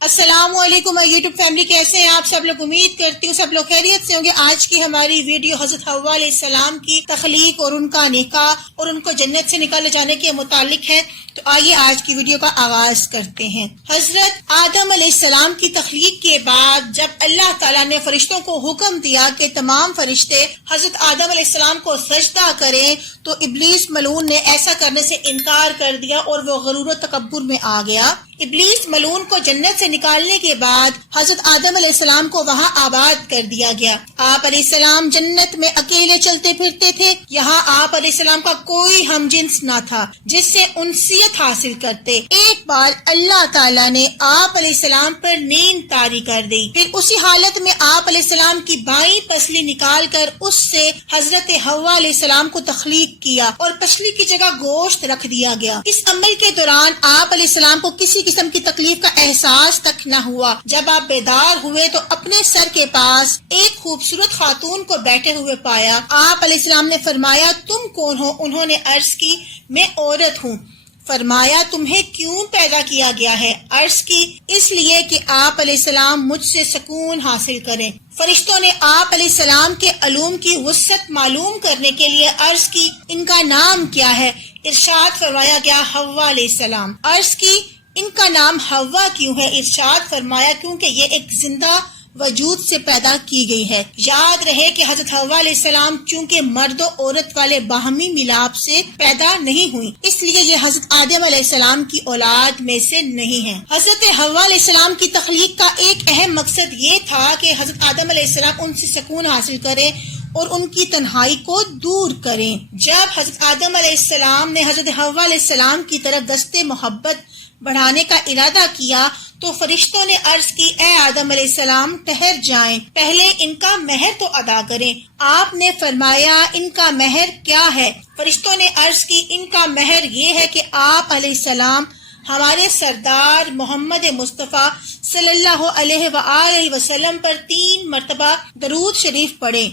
السلام علیکم YouTube family, کیسے ہیں آپ سب لوگ؟ امید کرتی ہوں سب لوگ خیریت سے ہوں گے۔ آج کی ہماری ویڈیو حضرت حوا علیہ السلام کی تخلیق اور ان کا نکاح اور ان کو جنت سے نکالے جانے کے متعلق ہے۔ تو آئیے آج کی ویڈیو کا آغاز کرتے ہیں۔ حضرت آدم علیہ السلام کی تخلیق کے بعد جب اللہ تعالیٰ نے فرشتوں کو حکم دیا کہ تمام فرشتے حضرت آدم علیہ السلام کو سجدہ کریں، تو ابلیس ملعون نے ایسا کرنے سے انکار کر دیا اور وہ غرور و تکبر میں آ گیا۔ ابلیس ملعون کو جنت سے نکالنے کے بعد حضرت آدم علیہ السلام کو وہاں آباد کر دیا گیا۔ آپ علیہ السلام جنت میں اکیلے چلتے پھرتے تھے۔ یہاں آپ علیہ السلام کا کوئی ہم جنس نہ تھا جس سے انسیت حاصل کرتے۔ ایک بار اللہ تعالیٰ نے آپ علیہ السلام پر نیند طاری کر دی، پھر اسی حالت میں آپ علیہ السلام کی بائیں پسلی نکال کر اس سے حضرت حوا علیہ السلام کو تخلیق کیا اور پسلی کی جگہ گوشت رکھ دیا گیا۔ اس عمل کے دوران آپ علیہ السلام کو کسی قسم کی تکلیف کا احساس تک نہ ہوا۔ جب آپ بیدار ہوئے تو اپنے سر کے پاس ایک خوبصورت خاتون کو بیٹھے ہوئے پایا۔ آپ علیہ السلام نے فرمایا، تم کون ہو؟ انہوں نے عرض کی، میں عورت ہوں۔ فرمایا، تمہیں کیوں پیدا کیا گیا ہے؟ عرض کی، اس لیے کہ آپ علیہ السلام مجھ سے سکون حاصل کریں۔ فرشتوں نے آپ علیہ السلام کے علوم کی وسعت معلوم کرنے کے لیے عرض کی، ان کا نام کیا ہے؟ ارشاد فرمایا گیا، حوا علیہ السلام۔ عرض کی، ان کا نام حوا کیوں ہے؟ ارشاد فرمایا، کیونکہ یہ ایک زندہ وجود سے پیدا کی گئی ہے۔ یاد رہے کہ حضرت حوا علیہ السلام چونکہ مرد و عورت والے باہمی ملاپ سے پیدا نہیں ہوئی، اس لیے یہ حضرت آدم علیہ السلام کی اولاد میں سے نہیں ہے۔ حضرت حوا علیہ السلام کی تخلیق کا ایک اہم مقصد یہ تھا کہ حضرت آدم علیہ السلام ان سے سکون حاصل کریں اور ان کی تنہائی کو دور کریں۔ جب حضرت آدم علیہ السلام نے حضرت حوا علیہ السلام کی طرف دست محبت بڑھانے کا ارادہ کیا تو فرشتوں نے عرض کی، اے آدم علیہ السلام ٹھہر جائیں، پہلے ان کا مہر تو ادا کریں۔ آپ نے فرمایا، ان کا مہر کیا ہے؟ فرشتوں نے عرض کی، ان کا مہر یہ ہے کہ آپ علیہ السلام ہمارے سردار محمد مصطفیٰ صلی اللہ علیہ وآلہ وسلم پر 3 مرتبہ درود شریف پڑھیں۔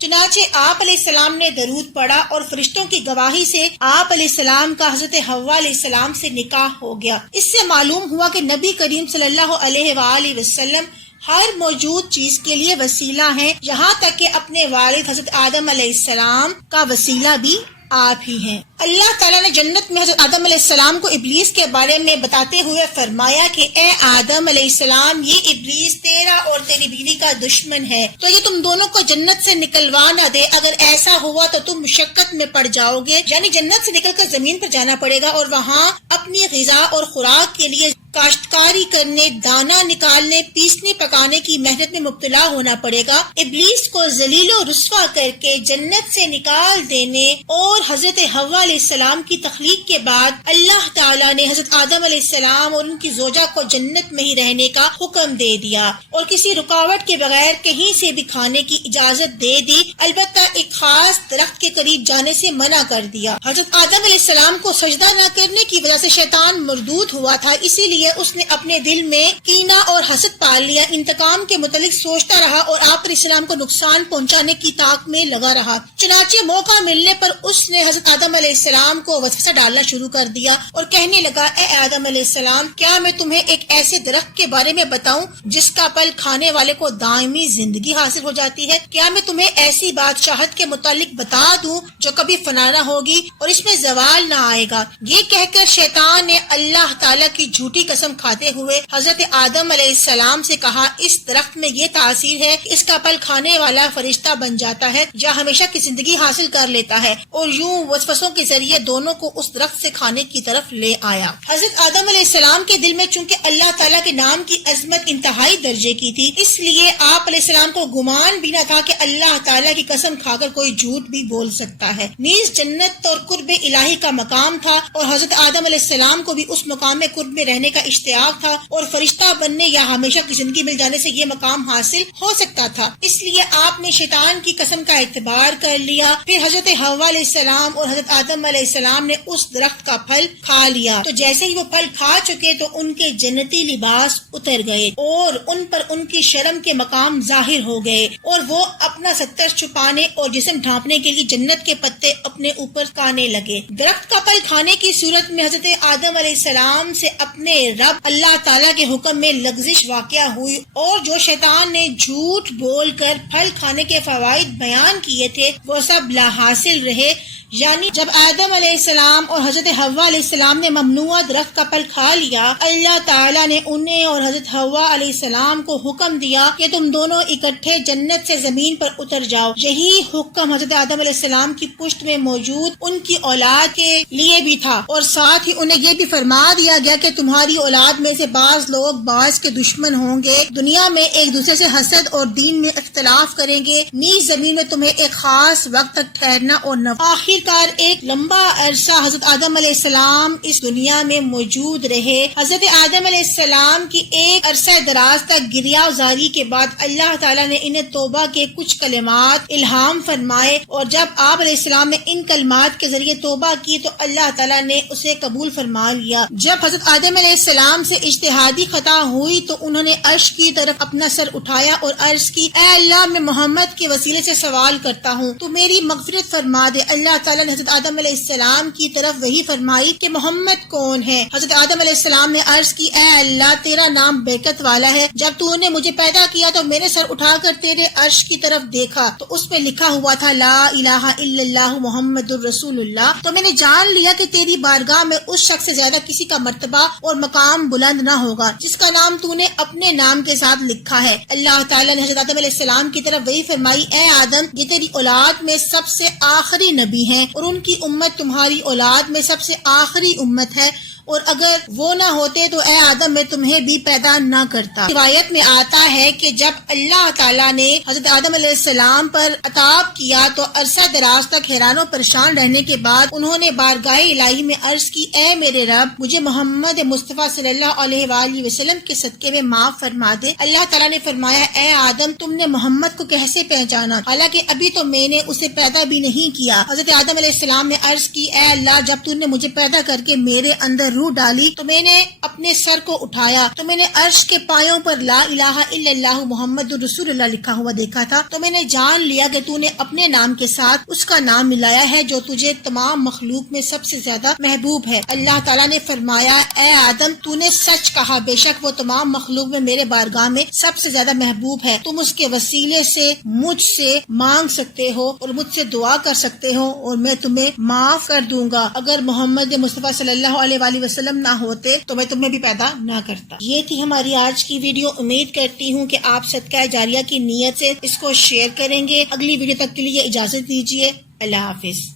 چنانچہ آپ علیہ السلام نے درود پڑھا اور فرشتوں کی گواہی سے آپ علیہ السلام کا حضرت حوا علیہ السلام سے نکاح ہو گیا۔ اس سے معلوم ہوا کہ نبی کریم صلی اللہ علیہ وآلہ وسلم ہر موجود چیز کے لیے وسیلہ ہیں، یہاں تک کہ اپنے والد حضرت آدم علیہ السلام کا وسیلہ بھی آپ ہی ہیں۔ اللہ تعالیٰ نے جنت میں حضرت آدم علیہ السلام کو ابلیس کے بارے میں بتاتے ہوئے فرمایا کہ اے آدم علیہ السلام، یہ ابلیس تیرا اور تیری بیوی کا دشمن ہے، تو یہ تم دونوں کو جنت سے نکلوا نہ دے۔ اگر ایسا ہوا تو تم مشقت میں پڑ جاؤ گے، یعنی جنت سے نکل کر زمین پر جانا پڑے گا اور وہاں اپنی غذا اور خوراک کے لیے کاشتکاری کرنے، دانا نکالنے، پیسنے پکانے کی محنت میں مبتلا ہونا پڑے گا۔ ابلیس کو ذلیل و رسوا کر کے جنت سے نکال دینے اور حضرت حوا علیہ السلام کی تخلیق کے بعد اللہ تعالیٰ نے حضرت آدم علیہ السلام اور ان کی زوجہ کو جنت میں ہی رہنے کا حکم دے دیا اور کسی رکاوٹ کے بغیر کہیں سے بھی کھانے کی اجازت دے دی، البتہ ایک خاص درخت کے قریب جانے سے منع کر دیا۔ حضرت آدم علیہ السلام کو سجدہ نہ کرنے کی وجہ سے شیطان مردود ہوا تھا، اسی لیے اس نے اپنے دل میں کینہ اور حسد پال لیا، انتقام کے متعلق سوچتا رہا اور آپ علیہ السلام کو نقصان پہنچانے کی طاق میں لگا رہا۔ چنانچہ موقع ملنے پر اس نے حضرت آدم علیہ السلام کو وسوسہ ڈالنا شروع کر دیا اور کہنے لگا، اے آدم علیہ السلام، کیا میں تمہیں ایک ایسے درخت کے بارے میں بتاؤں جس کا پھل کھانے والے کو دائمی زندگی حاصل ہو جاتی ہے؟ کیا میں تمہیں ایسی بادشاہت کے متعلق بتا دوں جو کبھی فنا نہ ہوگی اور اس میں زوال نہ آئے گا؟ یہ کہہ کر شیطان نے اللہ تعالیٰ کی جھوٹی قسم کھاتے ہوئے حضرت آدم علیہ السلام سے کہا، اس درخت میں یہ تاثیر ہے کہ اس کا پھل کھانے والا فرشتہ بن جاتا ہے یا ہمیشہ کی زندگی حاصل کر لیتا ہے، اور یوں وسوسوں کے ذریعے دونوں کو اس درخت سے کھانے کی طرف لے آیا۔ حضرت آدم علیہ السلام کے دل میں چونکہ اللہ تعالیٰ کے نام کی عظمت انتہائی درجے کی تھی، اس لیے آپ علیہ السلام کو گمان بھی نہ تھا کہ اللہ تعالیٰ کی قسم کھا کر کوئی جھوٹ بھی بول سکتا ہے۔ نیز جنت اور قرب الہی کا مقام تھا اور حضرت آدم علیہ السلام کو بھی اس مقام میں قرب میں رہنے کا اشتیاق تھا اور فرشتہ بننے یا ہمیشہ کی زندگی مل جانے سے یہ مقام حاصل ہو سکتا تھا، اس لیے آپ نے شیطان کی قسم کا اعتبار کر لیا۔ پھر حضرت حوا علیہ السلام اور حضرت آدم علیہ السلام نے اس درخت کا پھل کھا لیا، تو جیسے ہی وہ پھل کھا چکے تو ان کے جنتی لباس اتر گئے اور ان پر ان کی شرم کے مقام ظاہر ہو گئے اور وہ اپنا ستر چھپانے اور جسم ڈھانپنے کے لیے جنت کے پتے اپنے اوپر کھانے لگے۔ درخت کا پھل کھانے کی صورت میں حضرت آدم علیہ السلام سے اپنے میرے رب اللہ تعالیٰ کے حکم میں لغزش واقع ہوئی اور جو شیطان نے جھوٹ بول کر پھل کھانے کے فوائد بیان کیے تھے وہ سب لا حاصل رہے. یعنی جب آدم علیہ السلام اور حضرت حوا علیہ السلام نے ممنوع درخت کا پھل کھا لیا، اللہ تعالیٰ نے انہیں اور حضرت حوا علیہ السلام کو حکم دیا کہ تم دونوں اکٹھے جنت سے زمین پر اتر جاؤ. یہی حکم حضرت آدم علیہ السلام کی پشت میں موجود ان کی اولاد کے لیے بھی تھا، اور ساتھ ہی انہیں یہ بھی فرما دیا گیا کہ تمہاری اولاد میں سے بعض لوگ بعض کے دشمن ہوں گے، دنیا میں ایک دوسرے سے حسد اور دین میں اختلاف کریں گے، نیز زمین میں تمہیں ایک خاص وقت تک ٹھہرنا اور آخر کار ایک لمبا عرصہ حضرت آدم علیہ السلام اس دنیا میں موجود رہے. حضرت آدم علیہ السلام کی ایک عرصہ دراز تک گریہ زاری کے بعد اللہ تعالیٰ نے انہیں توبہ کے کچھ کلمات الہام فرمائے، اور جب آپ علیہ السلام نے ان کلمات کے ذریعے توبہ کی تو اللہ تعالیٰ نے اسے قبول فرما لیا. جب حضرت آدم علیہ السلام سے اجتہادی خطا ہوئی تو انہوں نے عرش کی طرف اپنا سر اٹھایا اور عرض کی، اے اللہ میں محمد کے وسیلے سے سوال کرتا ہوں تو میری مغفرت فرما دے. اللہ تعالیٰ نے حضرت آدم علیہ السلام کی طرف وہی فرمائی کہ محمد کون ہے؟ حضرت آدم علیہ السلام نے عرض کی، اے اللہ تیرا نام برکت والا ہے، جب تو نے مجھے پیدا کیا تو میں نے سر اٹھا کر تیرے عرش کی طرف دیکھا تو اس میں لکھا ہوا تھا لا الہ الا اللہ محمد الرسول اللہ، تو میں نے جان لیا کہ تیری بارگاہ میں اس شخص سے زیادہ کسی کا مرتبہ اور مقام بلند نہ ہوگا جس کا نام تو نے اپنے نام کے ساتھ لکھا ہے. اللہ تعالیٰ نے حضرت آدم علیہ السلام کی طرف وہی فرمائی، اے آدم یہ تیری اولاد میں سب سے آخری نبی ہیں اور ان کی امت تمہاری اولاد میں سب سے آخری امت ہے، اور اگر وہ نہ ہوتے تو اے آدم میں تمہیں بھی پیدا نہ کرتا. روایت میں آتا ہے کہ جب اللہ تعالیٰ نے حضرت آدم علیہ السلام پر عطاب کیا تو عرصہ دراز تک حیران و پریشان رہنے کے بعد انہوں نے بارگاہ الہی میں عرض کی، اے میرے رب مجھے محمد مصطفیٰ صلی اللہ علیہ وآلہ وسلم کے صدقے میں معاف فرما دے. اللہ تعالیٰ نے فرمایا، اے آدم تم نے محمد کو کیسے پہچانا حالانکہ ابھی تو میں نے اسے پیدا بھی نہیں کیا. حضرت آدم علیہ السلام نے عرض کی، اے اللہ جب تم نے مجھے پیدا کر کے میرے اندر روح ڈالی تو میں نے اپنے سر کو اٹھایا تو میں نے عرش کے پایوں پر لا الہ الا اللہ محمد رسول اللہ لکھا ہوا دیکھا تھا، تو میں نے جان لیا کہ تو نے اپنے نام کے ساتھ اس کا نام ملایا ہے جو تجھے تمام مخلوق میں سب سے زیادہ محبوب ہے. اللہ تعالیٰ نے فرمایا، اے آدم تو نے سچ کہا، بے شک وہ تمام مخلوق میں میرے بارگاہ میں سب سے زیادہ محبوب ہے. تم اس کے وسیلے سے مجھ سے مانگ سکتے ہو اور مجھ سے دعا کر سکتے ہو اور میں تمہیں معاف کر دوں گا. اگر محمد مصطفیٰ صلی اللہ علیہ وآلہ وسلم نہ ہوتے تو میں تمہیں بھی پیدا نہ کرتا. یہ تھی ہماری آج کی ویڈیو. امید کرتی ہوں کہ آپ صدقہ جاریہ کی نیت سے اس کو شیئر کریں گے. اگلی ویڈیو تک کے لیے اجازت دیجیے. اللہ حافظ.